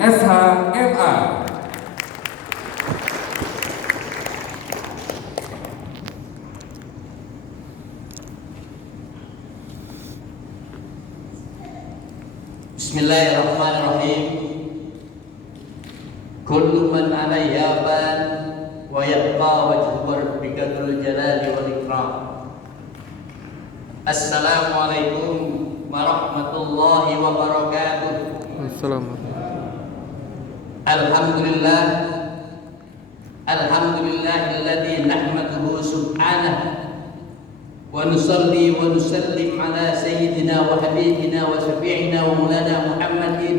SHMA. Bismillahirrahmanirrahim. Kullu man 'alaiha fan wa yabqa wajhu rabbika dzul jalali wal ikram. Assalamualaikum warahmatullahi wabarakatuh. Assalamualaikum. Alhamdulillahilladzi nahmaduhu subhanahu wa nusalli wa nusallim ala sayyidina wa habibina wa syafi'ina wa maulana Muhammadin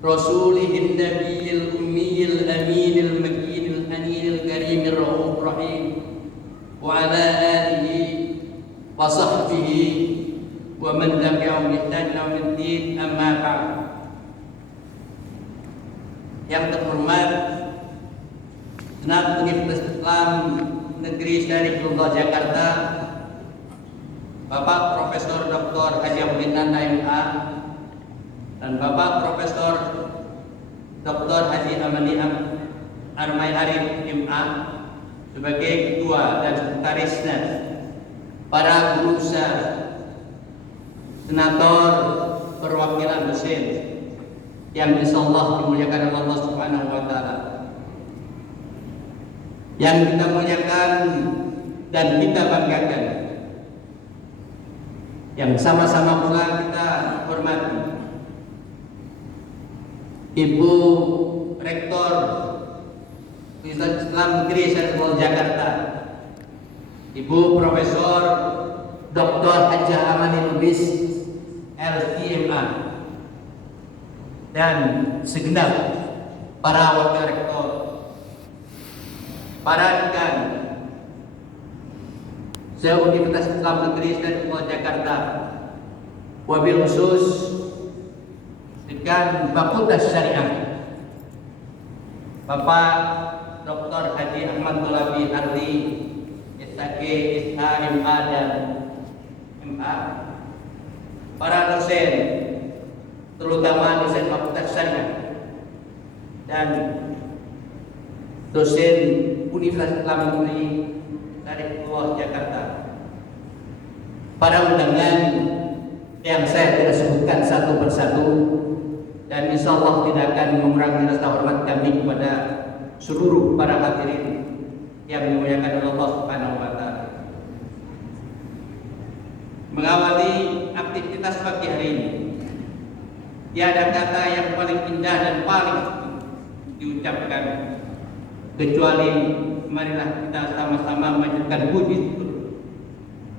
rasulihin nabiyil ummiyil aminil makinil haninil karimir rauf rahim wa ala alihi wa sahbihi wa man tabi'ahum bi ihsan ila yaumiddin, amma ba'd. Yang terhormat Senat Universitas Islam Negeri Syarifullah Jakarta, Bapak Profesor Dr. Haji Abdin MA dan Bapak Profesor Dr. Haji Amani Armai Arif MA sebagai Ketua dan Sekretaris Senat, para guru besar, senator, perwakilan dosen yang insyaallah dimuliakan oleh Allah Subhanahu wa taala. Yang kita muliakan dan kita banggakan, yang sama-sama pula kita hormati Ibu Rektor Universitas Islam Negeri Syarifullah Jakarta, Ibu Profesor Dr. Haji Amani Lubis LCMA, dan segenap para wakil rektor, para dekan se-Universitas Islam Negeri Syarifullah Jakarta, wabil khusus dekan Fakultas Syariah Bapak Dr. Haji Ahmad Tolabi Arli SHG, SHMA dan MA, para dosen terutama dosen Fakultas Syariah dan dosen Universitas Islam Negeri Syarifullah Jakarta, para undangan yang saya tidak sebutkan satu persatu, dan insya Allah tidak akan mengurangi rasa hormat kami kepada seluruh para hadirin yang dimuliakan oleh Allah Subhanahu wa taala. Mengawali aktivitas pagi hari ini, tiada kata yang paling indah dan paling diucapkan kecuali marilah kita sama-sama memanjatkan puji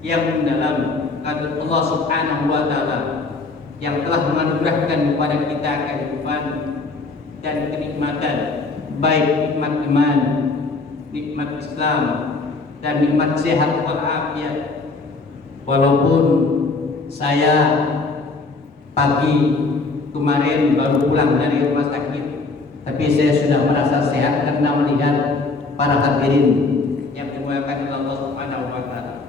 yang mendalam kepada Allah Subhanahu wa taala yang telah menganugerahkan kepada kita kehidupan dan kenikmatan, baik nikmat iman, nikmat Islam, dan nikmat sehat walafiat. Walaupun saya pagi kemarin baru pulang dari rumah sakit, tapi saya sudah merasa sehat karena melihat para hadirin yang dimuliakan oleh Allah Subhanahu wa taala.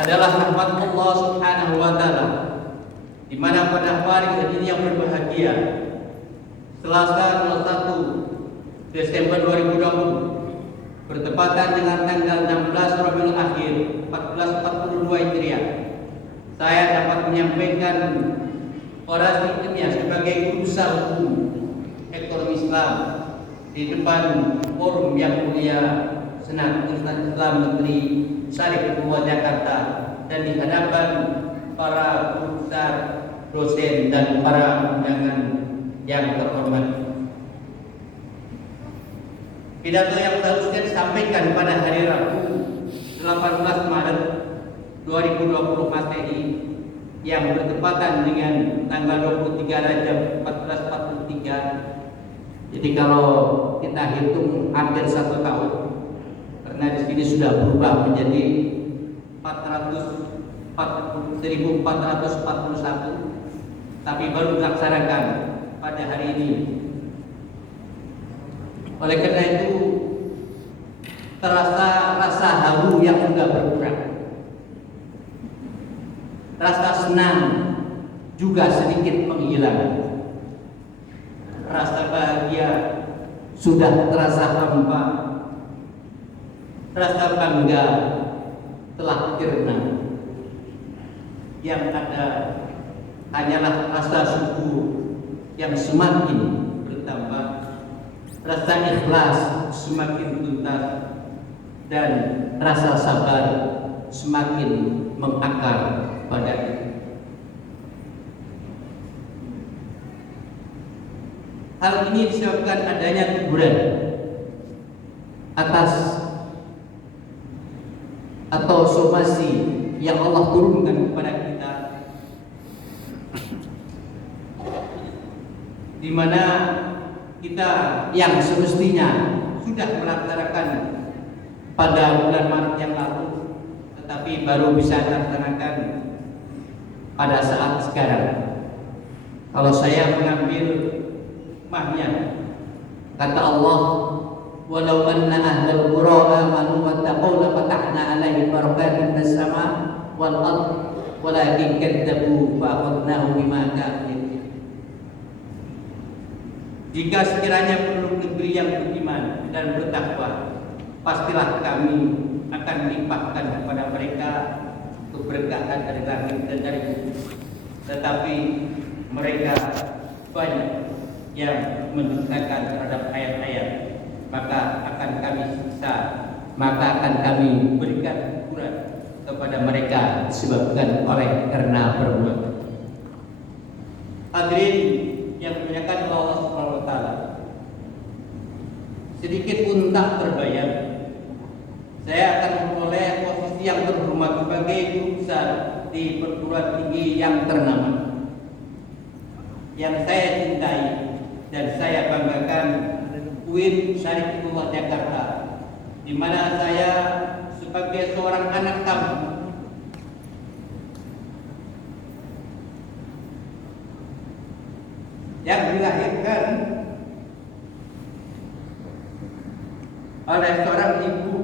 Adalah rahmat Allah Subhanahu wa taala di mana pada hari ini yang berbahagia, Selasa 21 Desember 2020 bertepatan dengan tanggal 16 Rabiul Akhir 1442 Hijriah, saya dapat menyampaikan orasi ilmiah sebagai guru besar hukum ekonomi Islam di depan forum yang mulia Senat Universitas Islam Negeri Syarifullah Jakarta dan di hadapan para guru besar, dosen, dan para undangan yang terhormat. Pidato yang seharusnya disampaikan pada hari Rabu 18 Maret 2020 Masehi yang bertepatan dengan tanggal 23 Rajab 1443. Jadi kalau kita hitung hampir 1 tahun, karena di sini sudah berubah menjadi 1441, tapi baru dilaksanakan pada hari ini. Oleh karena itu terasa rasa haru yang sudah berkurang, rasa senang juga sedikit menghilang. Rasa bahagia sudah terasa hampa, rasa bangga telah sirna. Yang ada hanyalah rasa syukur yang semakin bertambah, rasa ikhlas semakin tuntas, dan rasa sabar semakin mengakar pada itu. Hal ini disebabkan adanya teguran atas atau somasi yang Allah turunkan kepada kita, di mana kita yang semestinya sudah melaksanakan pada bulan Maret yang lalu, tetapi baru bisa dilaksanakan pada saat sekarang. Kalau saya mengambil mahnya, kata Allah, walau anna ahlal qura amanu wattaqaw lafatahna 'alaihim barakatin minas sama' wal ard walakin kadzabu fa akhadnahum bima kanu. Jika sekiranya penduduk negeri yang beriman dan bertakwa, pastilah kami akan melimpahkan kepada mereka keberkahan dari langit dan dari bumi. Tetapi mereka banyak yang mendustakan terhadap ayat-ayat, maka akan kami siksa, maka akan kami berikan teguran kepada mereka disebabkan oleh karena perbuatan. Hadirin yang dimuliakan Allah Subhanahu wa taala, sedikit pun tak terbayang saya akan memperoleh posisi yang terhormat sebagai guru besar di perguruan tinggi yang ternama, yang saya cintai dan saya banggakan, UIN Syarifullah Jakarta, di mana saya sebagai seorang anak kampung yang dilahirkan oleh seorang ibu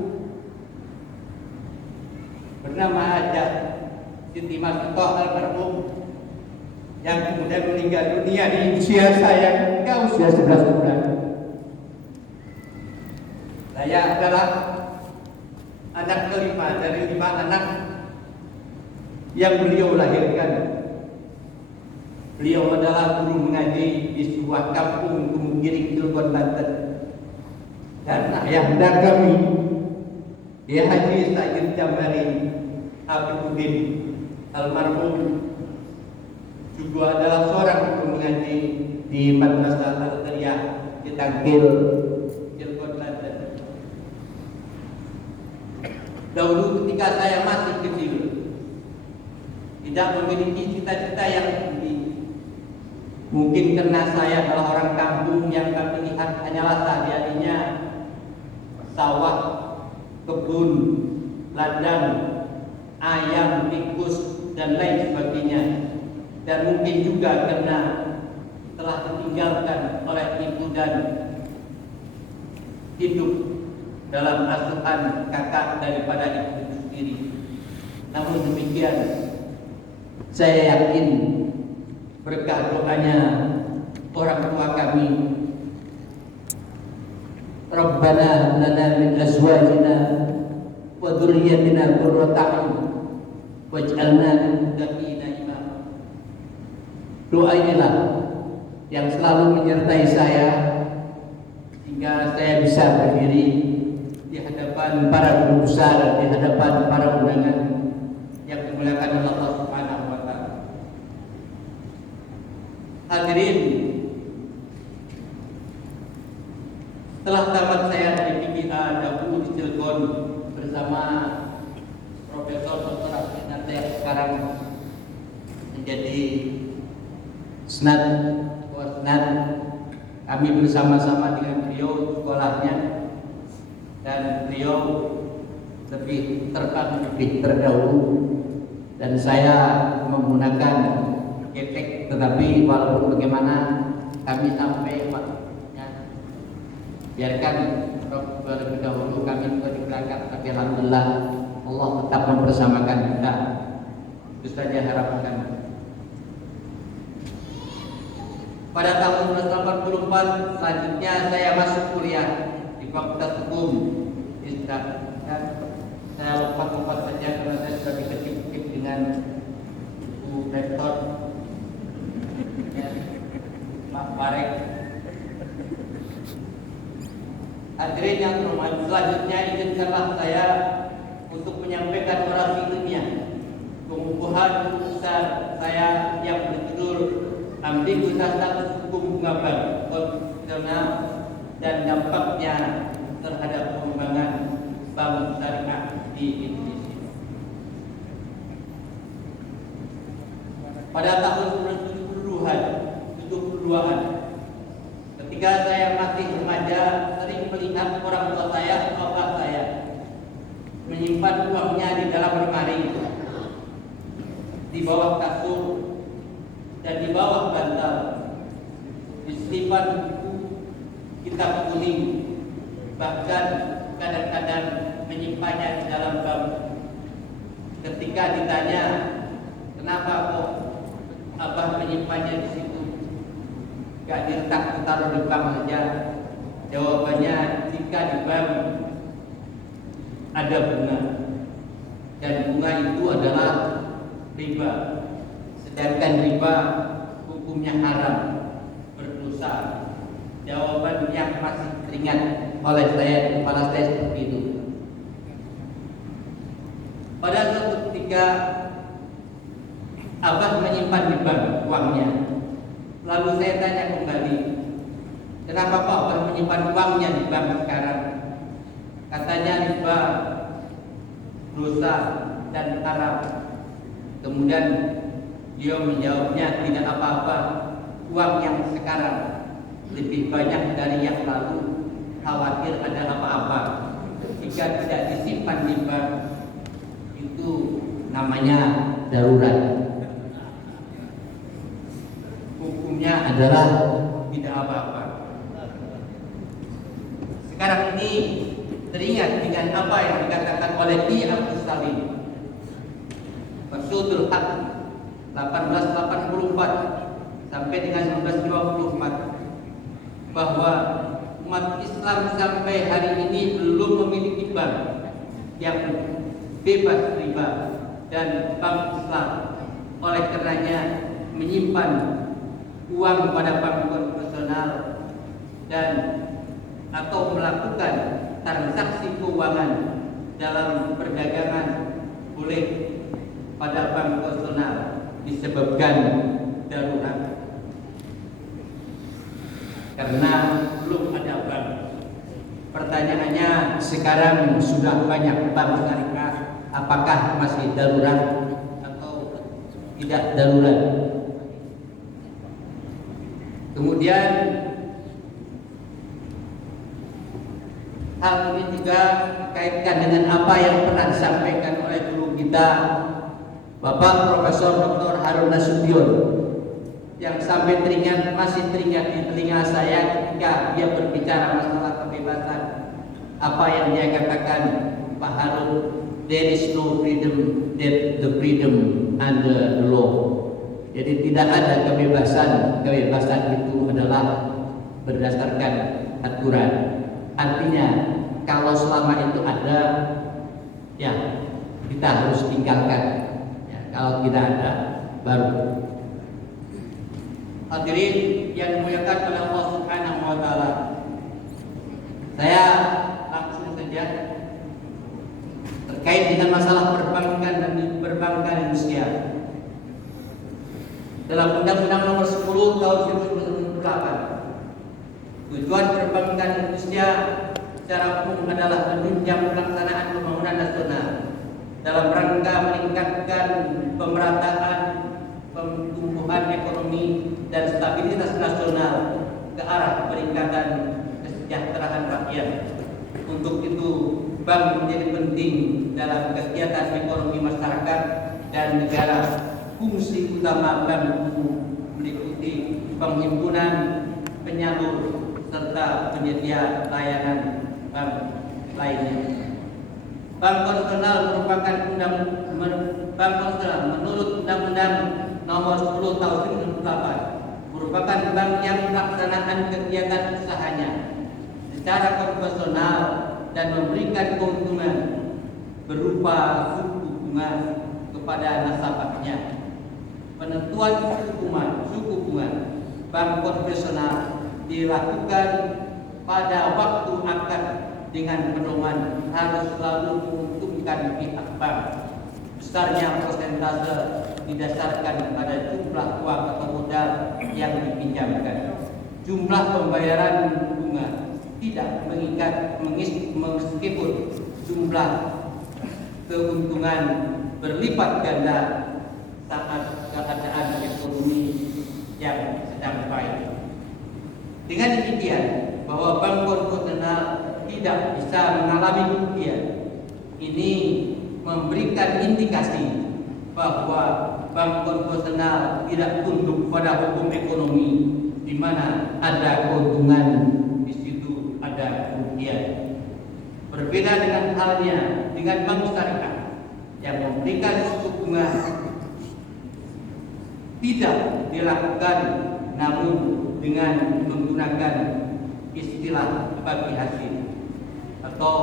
bernama Hajah Siti Masitoh almarhum, yang kemudian meninggal dunia di usia saya usia 11 bulan. Saya adalah anak kelima dari 5 anak yang beliau lahirkan. Beliau adalah guru mengaji di sebuah kampung Gununggiring, Cilegon, Banten. Dan ayahanda kami, Dia Haji Sayyid Jamari Abiduddin almarhum, juga adalah seorang guru mengaji di Madrasah Al-Qur'an di Tangkil, Cilegon, Banten. Dahulu ketika saya masih kecil, tidak memiliki cita-cita yang tinggi. Mungkin karena saya adalah orang kampung yang kami lihat hanyalah sehari-harinya sawah, kebun, ladang, ayam, tikus, dan lain sebagainya. Dan mungkin juga karena telah ditinggalkan oleh ibu dan hidup dalam asuhan kakak daripada ibu itu sendiri. Namun demikian, saya yakin berkah doanya orang tua kami, Rabbana hab lana min azwajina wa dzurriyyatina qurrata a'yun waj'alna lil muttaqina imama. Doa inilah yang selalu menyertai saya hingga saya bisa berdiri di hadapan para guru besar, di hadapan para undangan yang dimuliakan oleh Allah Subhanahu wa taala. Hadirin, setelah tamat saya dari PGA dahulu di Cilegon bersama Profesor Dr. Abdinata yang sekarang menjadi senat, kami bersama-sama dengan beliau sekolahnya, dan beliau lebih terbang lebih terdahulu, dan saya menggunakan ketek, tetapi walaupun bagaimana kami sampai waktunya. Biarkan terlebih dahulu kami juga di belakang, tapi alhamdulillah Allah tetap mempersamakan kita. Itu saja harapan kami. Pada tahun 1984 selanjutnya saya masuk kuliah di Fakultas Hukum Islam. Saya lompat-lompat saja karena saya sudah dikecip-kecip dengan Bu Rektor Pak Barek. Hadirin yang terhormat, selanjutnya izinkanlah saya untuk menyampaikan orasi ilmiah pengukuhan besar saya yang berjudul Ambiguitas Status Hukum Bunga Bank Konstitusional dan Dampaknya Terhadap Pengembangan Bank Syariah di Indonesia. Pada tahun 70-an, ketika saya masih remaja, sering melihat orang tua saya, bapak saya, menyimpan uangnya di dalam lemari, di bawah kasur, dan di bawah bantal, disimpan buku, kitab kuning, bahkan kadang-kadang menyimpannya di dalam bank. Ketika ditanya, kenapa kok abah menyimpannya di situ? Gak diletak, ditaruh di bank saja. Jawabannya, jika di bank ada bunga, dan bunga itu adalah riba. Sedangkan riba hukumnya haram, berdosa. Jawaban yang masih teringat oleh saya di kepala saya seperti itu. Pada suatu ketika abah menyimpan di bank uangnya. Lalu saya tanya kembali, kenapa Pak abah menyimpan uangnya di bank sekarang? Katanya riba, dosa dan haram. Kemudian dia menjawabnya, tidak apa-apa, uang yang sekarang lebih banyak dari yang lalu, khawatir ada apa-apa. Jika tidak disimpan di bank, itu namanya darurat. Hukumnya adalah tidak apa-apa. Sekarang ini teringat dengan apa yang dikatakan oleh Ki Abdul Salim Maksudul Haq 1884 sampai dengan 1954, bahwa umat Islam sampai hari ini belum memiliki bank yang bebas riba dan bank Islam. Oleh karenanya menyimpan uang pada bank konvensional dan atau melakukan transaksi keuangan dalam perdagangan boleh pada bank konvensional disebabkan darurat, karena belum ada bank. Pertanyaannya, sekarang sudah banyak bank syariah, apakah masih darurat atau tidak darurat? Kemudian hal ini juga dikaitkan dengan apa yang pernah disampaikan oleh guru kita, Bapak Profesor Dr. Harun Nasution, yang sampai masih teringat di telinga saya ketika dia berbicara masalah kebebasan. Apa yang dia katakan, Pak Harun, there is no freedom, the freedom under the law. Jadi tidak ada kebebasan itu adalah berdasarkan aturan. Artinya kalau selama itu ada, ya kita harus tinggalkan. Ya, kalau tidak ada, baru. Hadirin yang dimuliakan oleh Allah Subhanahu wa taala. Saya langsung saja terkait dengan masalah perbankan dan perbankan Indonesia. Dalam Undang-Undang Nomor 10 Tahun 1998, tujuan perbankan Indonesia secara umum adalah menunjang pelaksanaan pembangunan nasional dalam rangka meningkatkan pemerataan pertumbuhan ekonomi dan stabilitas nasional ke arah peningkatan kesejahteraan rakyat. Untuk itu, bank menjadi penting dalam kegiatan ekonomi masyarakat dan negara. Fungsi utama bank meliputi penghimpunan, penyalur, serta penyedia layanan bank lainnya. Bank konvensional merupakan bank konvensional menurut Undang-Undang Nomor 10 Tahun 2008 merupakan bank yang melaksanakan kegiatan usahanya secara konvensional dan memberikan keuntungan berupa suku bunga kepada nasabahnya. Penentuan suku bunga bank konvensional dilakukan pada waktu akad dengan pedoman harus selalu menguntungkan pihak bank. Besarnya persentase didasarkan pada jumlah uang atau modal yang dipinjamkan. Jumlah pembayaran bunga tidak mengikat meskipun jumlah keuntungan berlipat ganda saat keadaan ekonomi yang sedang baik. Dengan demikian, bahwa bank konvensional tidak bisa mengalami kerugian. Ini memberikan indikasi bahwa bank konvensional tidak tunduk pada hukum ekonomi, di mana ada keuntungan, di situ ada kerugian. Berbeda dengan halnya dengan bank syariah yang memberikan suku bunga tidak dilakukan, namun dengan menggunakan istilah bagi hasil atau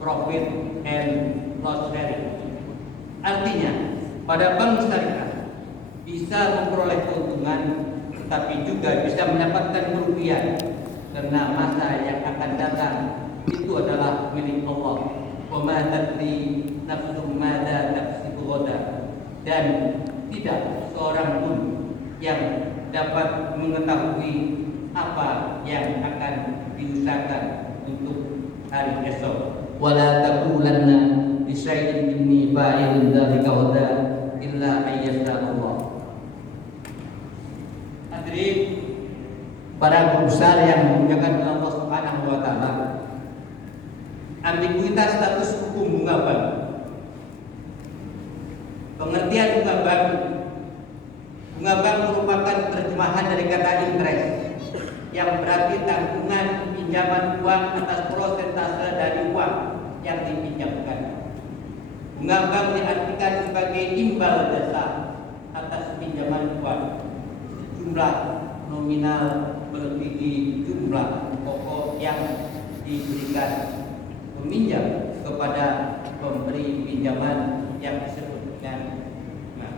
profit and loss sharing. Artinya, pada bank syariah bisa memperoleh keuntungan, tetapi juga bisa mendapatkan kerugian, karena masa yang akan datang itu adalah milik Allah. Wa ma tadri nafsum madza taksibu ghadan, dan tidak seorang pun yang dapat mengetahui apa yang akan diusahakan untuk hari esok. Wala taqulanna li syai'in inni fa'ilun dzalika ghadan illa ayyasha Allah. Hadirin para guru besar yang dimuliakan Allah Subhanahu wa taala, ambiguitas status hukum bunga bank. Pengertian bunga bank. Bunga bank merupakan terjemahan dari kata interest, yang berarti tanggungan pinjaman uang atas persentase dari uang yang dipinjamkan. Bunga bank diartikan sebagai imbal jasa atas pinjaman uang sejumlah nominal melebihi jumlah pokok yang diberikan peminjam kepada pemberi pinjaman yang disebut dengan bunga.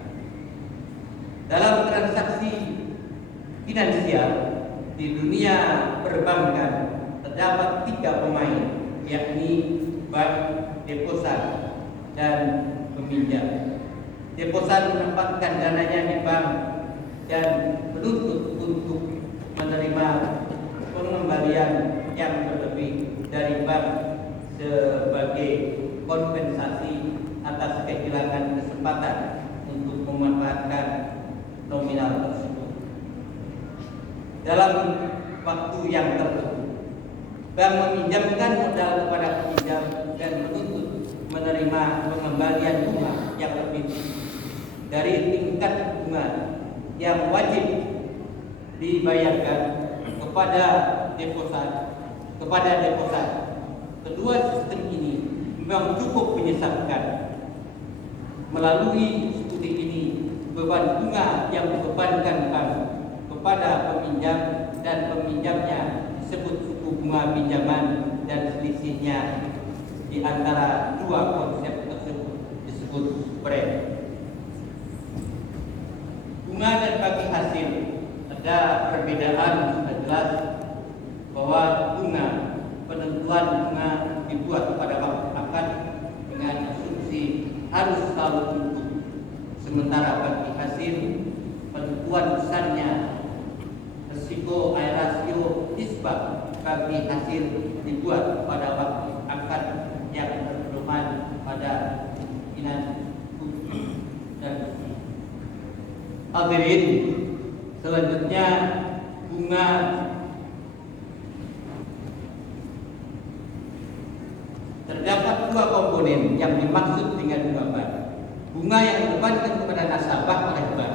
Dalam transaksi finansial di dunia perbankan terdapat 3 pemain, yakni bank, deposan, dan peminjam. Deposan menempatkan dananya di bank dan menuntut untuk menerima pengembalian yang berlebih dari bank sebagai kompensasi atas kehilangan kesempatan untuk memanfaatkan nominal tersebut. Dalam waktu yang tertentu, bank meminjamkan modal kepada peminjam dan menuntut menerima pengembalian bunga yang lebih dari tingkat bunga yang wajib dibayarkan kepada deposan. Kedua sistem ini memang cukup menyesatkan. Melalui studi ini, beban bunga yang dibebankan bank kepada peminjam dan peminjamnya disebut suku bunga pinjaman, dan selisihnya di antara dua konsep tersebut disebut spread. Bunga dan bagi hasil ada perbedaan sudah jelas, bahwa bunga, penentuan bunga dibuat pada waktu akad dengan asumsi harus selalu untung, sementara bagi hasil penentuan besarnya risiko rasio nisbah bagi hasil dibuat pada waktu akad yang berpedoman pada kemungkinan bukti dan bukti. Hadirin, selanjutnya bunga terdapat 2 komponen yang dimaksud dengan bunga bank. Bunga yang dibebankan kepada nasabah oleh bank,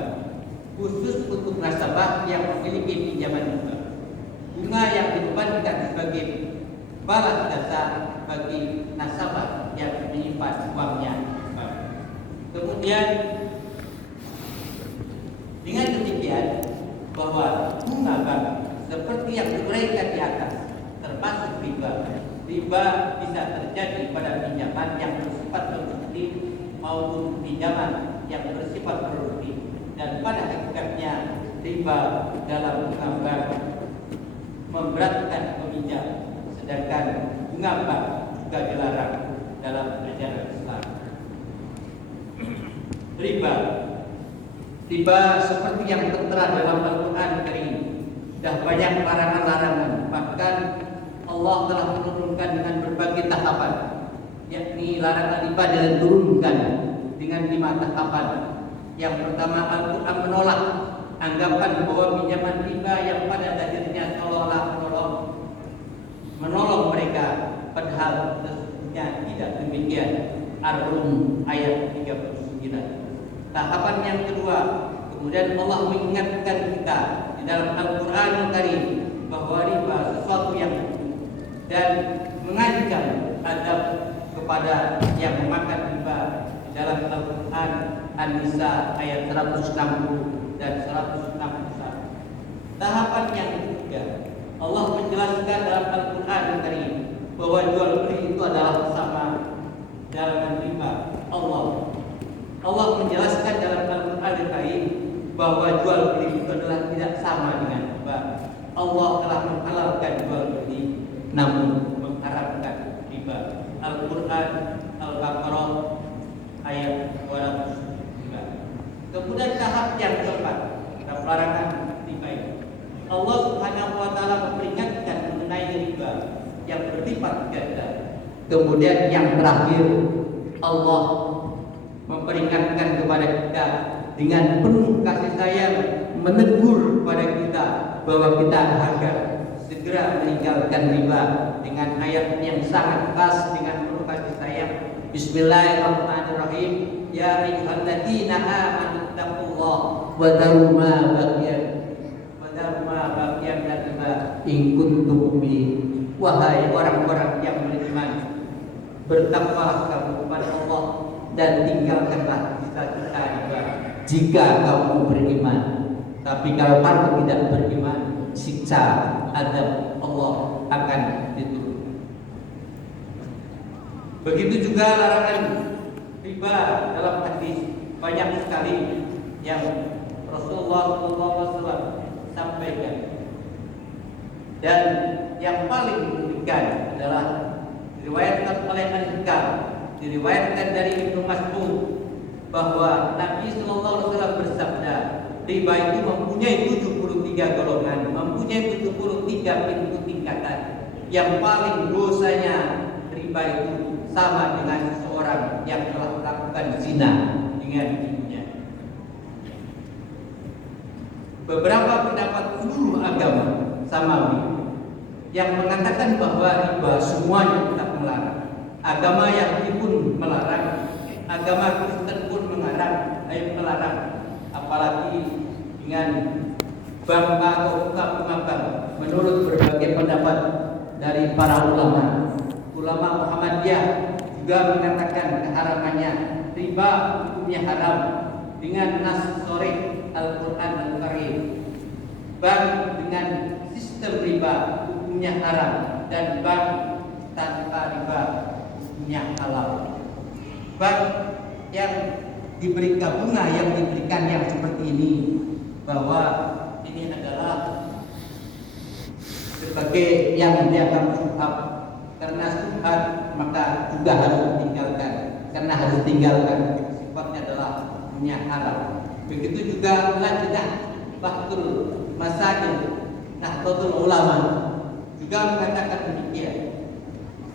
khusus untuk nasabah yang memiliki pinjaman bunga. Bunga yang dibebankan sebagai balas jasa bagi nasabah yang menyimpan uangnya. Kemudian dengan demikian, bahwa bank seperti yang diuraikan di atas, termasuk riba. Riba bisa terjadi pada pinjaman yang bersifat konsumtif maupun pinjaman yang bersifat produktif, dan pada hakikatnya riba dalam bunga bank memberatkan peminjam, sedangkan bunga bank juga dilarang dalam ajaran Islam. Riba seperti yang tertera dalam Al-Quran Karim, dah banyak larangan-larangan. Bahkan Allah telah menurunkan dengan berbagai tahapan, yakni larangan riba diturunkan dengan 5 tahapan. Yang pertama, Al-Quran menolak anggapan bahwa pinjaman riba yang pada dasarnya seolah-olah menolong mereka, padahal sesungguhnya tidak demikian. Ar-Rum ayat 39. Tahapan yang kedua, kemudian Allah mengingatkan kita di dalam Al-Quran Karim bahwa riba sesuatu yang dan mengancam adab kepada yang memakan riba di dalam Al-Quran An-Nisa ayat 160 dan 161. Tahapan yang ketiga, Allah menjelaskan dalam Al-Quran Karim bahwa jual beli itu adalah sama dalam riba. Allah menjelaskan dalam Al-Quran Karim bahwa jual beli itu adalah tidak sama dengan riba. Allah telah menghalalkan jual beli, namun mengharamkan riba. Al-Quran Al-Baqarah ayat 209. Kemudian tahap yang keempat, larangan riba ini. Allah Subhanahu wa taala memperingatkan mengenai riba yang bersifat ganda. Kemudian yang terakhir, Allah memperingatkan kepada kita dengan penuh kasih sayang, menegur kepada kita bahwa kita agar segera meninggalkan riba dengan ayat yang sangat khas dengan penuh kasih sayang. Bismillahirrahmanirrahim. Ya ayyuhalladzina amanu taqullaha wa dharu ma baqiya min riba in kuntum mu'minin. Wahai orang-orang yang beriman, bertakwalah kamu kepada Allah dan tinggalkanlah sisa-sisa riba jika kamu beriman. Tapi kalau kamu tidak beriman, siksa azab Allah akan diturunkan. Begitu juga larangan riba dalam hadis, banyak sekali yang Rasulullah SAW sampaikan. Dan yang paling mengerikan adalah diriwayatkan oleh Al-Hikam, diriwayatkan dari Ibnu Mas'ud bahwa Nabi SAW bersabda, riba itu mempunyai 73 golongan, mempunyai 73 pintu tingkatan. Yang paling dosanya riba itu sama dengan seseorang yang telah melakukan zina dengan ibunya. Beberapa pendapat seluruh agama samawi yang mengatakan bahwa riba semuanya tidak melarang. Agama Yahudi pun melarang, agama Kristen pun melarang, apalagi dengan bank atau bunga bank. Menurut berbagai pendapat dari para ulama Muhammadiyah juga mengatakan keharamannya. Riba hukumnya haram dengan nas sharih Al-Quran Al-Karim. Bank dengan sistem riba hukumnya haram, dan bank tanpa riba hukumnya halal. Bank yang diberikan bunga yang diberikan yang seperti ini, bahwa ini adalah sebagai yang dianggap subhat, karena subhat maka juga harus ditinggalkan, karena harus ditinggalkan sifatnya adalah hukumnya haram. Begitu juga Lajnah Bahtul Masail Nahdlatul Ulama juga mengatakan demikian.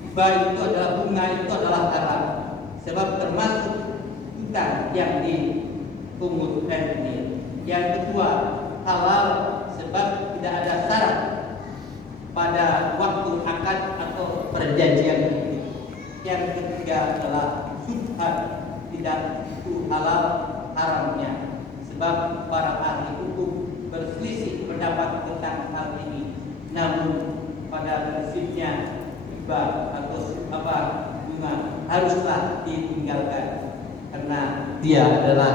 Riba itu adalah bunga, itu adalah haram, sebab termasuk hutang yang dipungut ini. Yang kedua, halal sebab tidak ada syarat pada waktu akad atau perjanjian. Yang ketiga adalah subhat, tidak itu halal haramnya, sebab para ahli hukum berselisih pendapat tentang hal ini. Namun pada prinsipnya riba atau bunga haruslah ditinggalkan karena dia adalah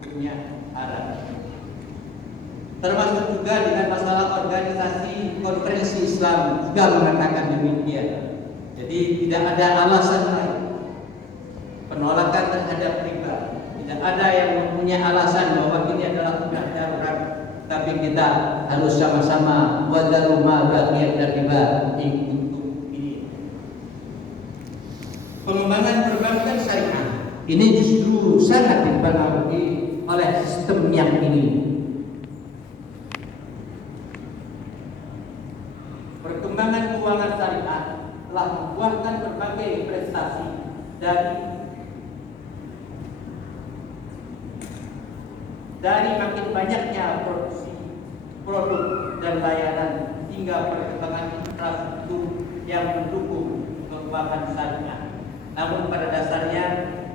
hukumnya haram. termasuk juga dengan masalah organisasi konferensi Islam juga mengatakan demikian. Jadi tidak ada alasan lain penolakan terhadap riba. Tidak ada yang mempunyai alasan bahwa ini adalah hukum darurat, tapi kita harus sama-sama wadzaru ma baqiya min riba in kuntum mu'minin. Pengembangan perbankan syariah ini justru sangat dipengaruhi oleh sistem yang ini. Perkembangan keuangan syariah telah membuahkan berbagai prestasi dari makin banyaknya produksi produk dan layanan hingga perkembangan infrastruktur yang mendukung keuangan syariah. Namun pada dasarnya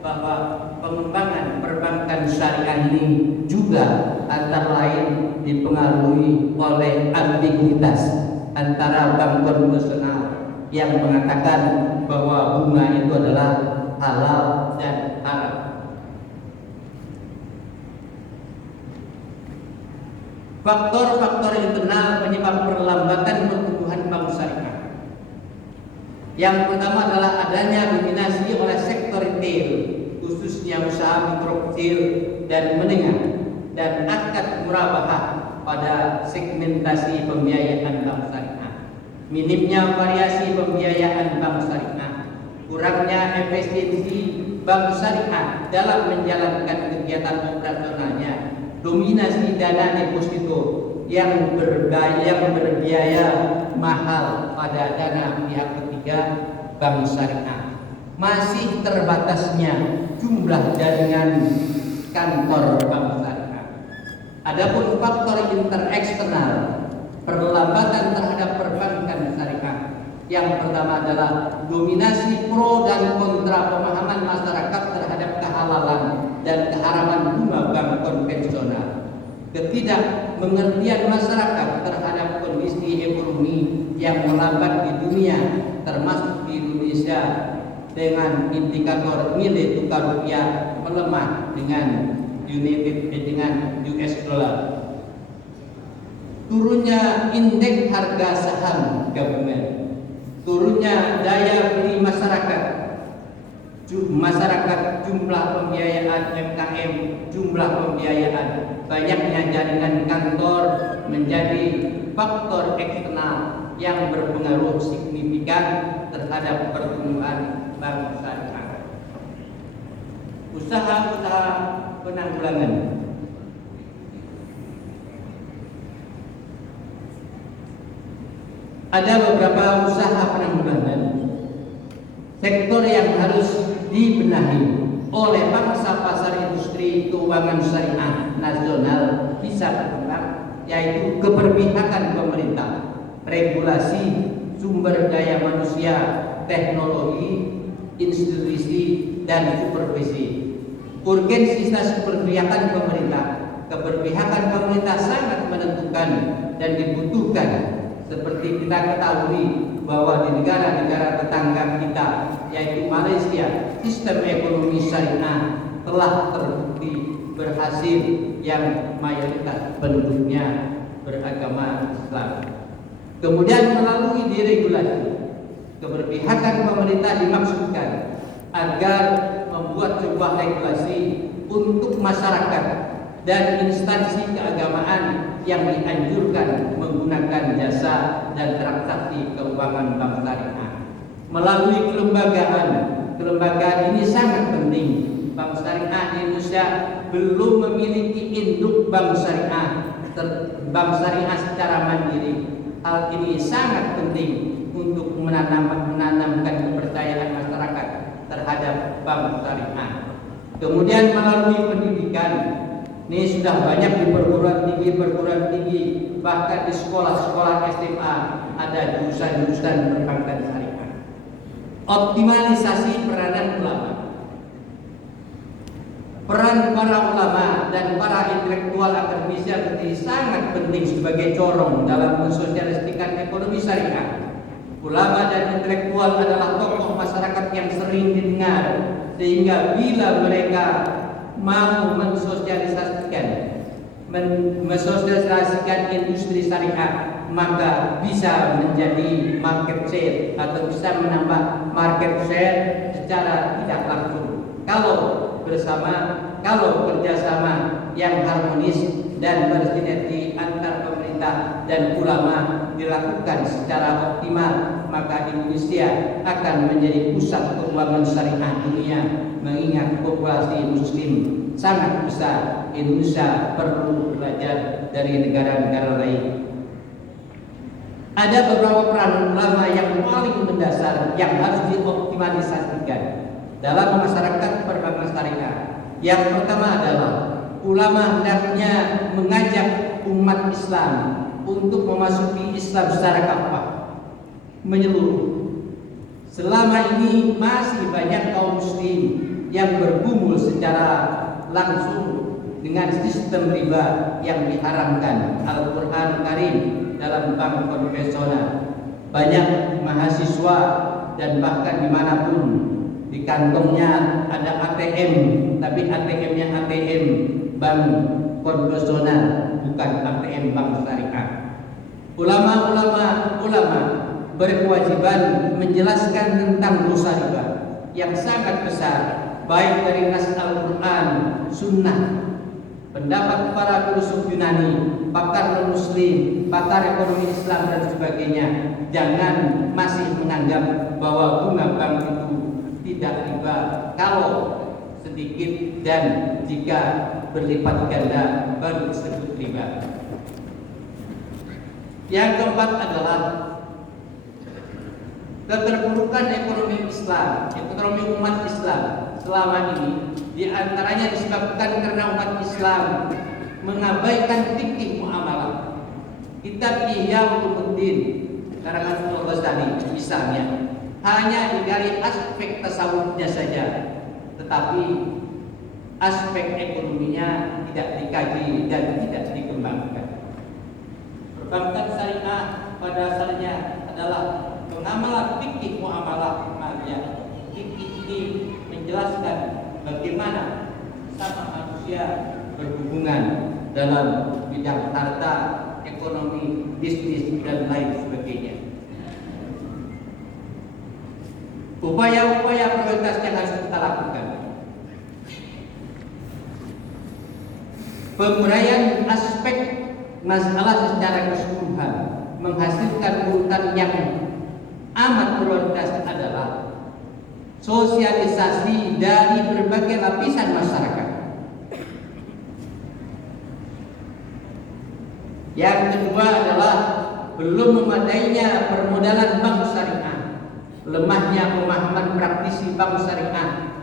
bahwa pengembangan perbankan syariah ini juga antara lain dipengaruhi oleh ambiguitas antara bank konvensional yang mengatakan bahwa bunga itu adalah halal dan haram. Faktor-faktor internal penyebab perlambatan pertumbuhan bank syariah. Yang pertama adalah adanya dominasi oleh sektor retail, khususnya usaha mikro kecil dan menengah, dan akad murabahah pada segmentasi pembiayaan bank syariah. Minimnya variasi pembiayaan bank syariah, kurangnya efisiensi bank syariah dalam menjalankan kegiatan operasionalnya, dominasi dana deposito yang berbiaya mahal pada dana pihak ketiga bank syariah, masih terbatasnya jumlah jaringan kantor bank syariah. Adapun faktor intereksternal perlambatan terhadap perbankan syariah, yang pertama adalah dominasi pro dan kontra pemahaman masyarakat terhadap kehalalan dan keharaman bunga bank konvensional, ketidakmengertian masyarakat terhadap kondisi ekonomi yang melambat di dunia, termasuk di Indonesia, dengan indikator nilai tukar rupiah melemah dengan US dollar. Turunnya indeks harga saham gabungan, turunnya daya beli masyarakat, jumlah pembiayaan UMKM, jumlah pembiayaan, banyaknya jaringan kantor menjadi faktor eksternal yang berpengaruh signifikan terhadap pertumbuhan bank syariah. Usaha-usaha penanggulangan. Ada beberapa usaha penanggulangan sektor yang harus dibenahi oleh bangsa pasar industri keuangan syariah nasional bisa berkembang, yaitu keberpihakan pemerintah, regulasi, sumber daya manusia, teknologi, institusi, dan supervisi. Urgensitas keberpihakan pemerintah sangat menentukan dan dibutuhkan. Seperti kita ketahui bahwa di negara-negara tetangga kita, yaitu Malaysia, sistem ekonomi syariah telah terbukti berhasil yang mayoritas penduduknya beragama Islam. Kemudian melalui deregulasi, keberpihakan pemerintah dimaksudkan agar membuat sebuah regulasi untuk masyarakat dan instansi keagamaan yang dianjurkan menggunakan jasa dan transaksi keuangan bank syariah. Melalui kelembagaan ini sangat penting. Bank syariah di Indonesia belum memiliki induk bank syariah secara mandiri. Hal ini sangat penting untuk menanamkan kepercayaan masyarakat terhadap bank syariah. Kemudian melalui pendidikan, ini sudah banyak di perguruan tinggi, bahkan di sekolah-sekolah SMA ada jurusan-jurusan perbankan syariah. Optimalisasi peranan ulama. Peran para ulama dan para intelektual akademisi menjadi sangat penting sebagai corong dalam mensosialisasikan ekonomi syariah. Ulama dan intelektual adalah tokoh masyarakat yang sering didengar, sehingga bila mereka mau mensosialisasikan mensosialisasikan industri syariah, maka bisa menjadi market share atau bisa menambah market share secara tidak langsung. Kalau kerjasama yang harmonis dan bersinergi antar pemerintah dan ulama dilakukan secara optimal, maka Indonesia akan menjadi pusat keuangan syariah dunia. Mengingat populasi Muslim sangat besar, Indonesia perlu belajar dari negara-negara lain. Ada beberapa peran ulama yang paling mendasar yang harus dioptimalisasikan dalam masyarakat berbangsa syariah. Yang pertama adalah ulama hendaknya mengajak umat Islam untuk memasuki Islam secara kafah, menyeluruh. Selama ini masih banyak kaum muslim yang bergumul secara langsung dengan sistem riba yang diharamkan Al-Quran Karim dalam bank konvensional. Banyak mahasiswa dan bahkan dimanapun di kantongnya ada ATM, tapi ATM-nya ATM bank konvensional, bukan ATM bank syariah. Ulama berkewajiban menjelaskan tentang dosa riba yang sangat besar, baik dari nas Al-Quran, Sunnah, pendapat para filosof Yunani, pakar non-Muslim, pakar ekonomi Islam dan sebagainya. Jangan masih menganggap bahwa bunga bank itu tidak riba kalau sedikit, dan jika berlipat ganda baru disebut riba. Yang keempat adalah keterpurukan ekonomi Islam, ekonomi umat Islam selama ini diantaranya disebabkan karena umat Islam mengabaikan fikih muamalah. Kitab Ihya Ulumuddin karangan Al-Ghazali misalnya hanya digali aspek tasawufnya saja, tetapi aspek ekonominya tidak dikaji dan tidak dikembangkan. Perbankan syariah pada dasarnya adalah pengamalan fikih muamalah maliyah. Fikih ini menjelaskan bagaimana sama manusia berhubungan dalam bidang harta, ekonomi, bisnis dan lain sebagainya. Upaya-upaya prioritas yang harus kita lakukan: penguraian aspek masalah secara keseluruhan, menghasilkan urutan yang amat prioritas adalah sosialisasi dari berbagai lapisan masyarakat. Yang kedua adalah belum memadainya permodalan bank syariah, lemahnya pemahaman praktisi bank syariah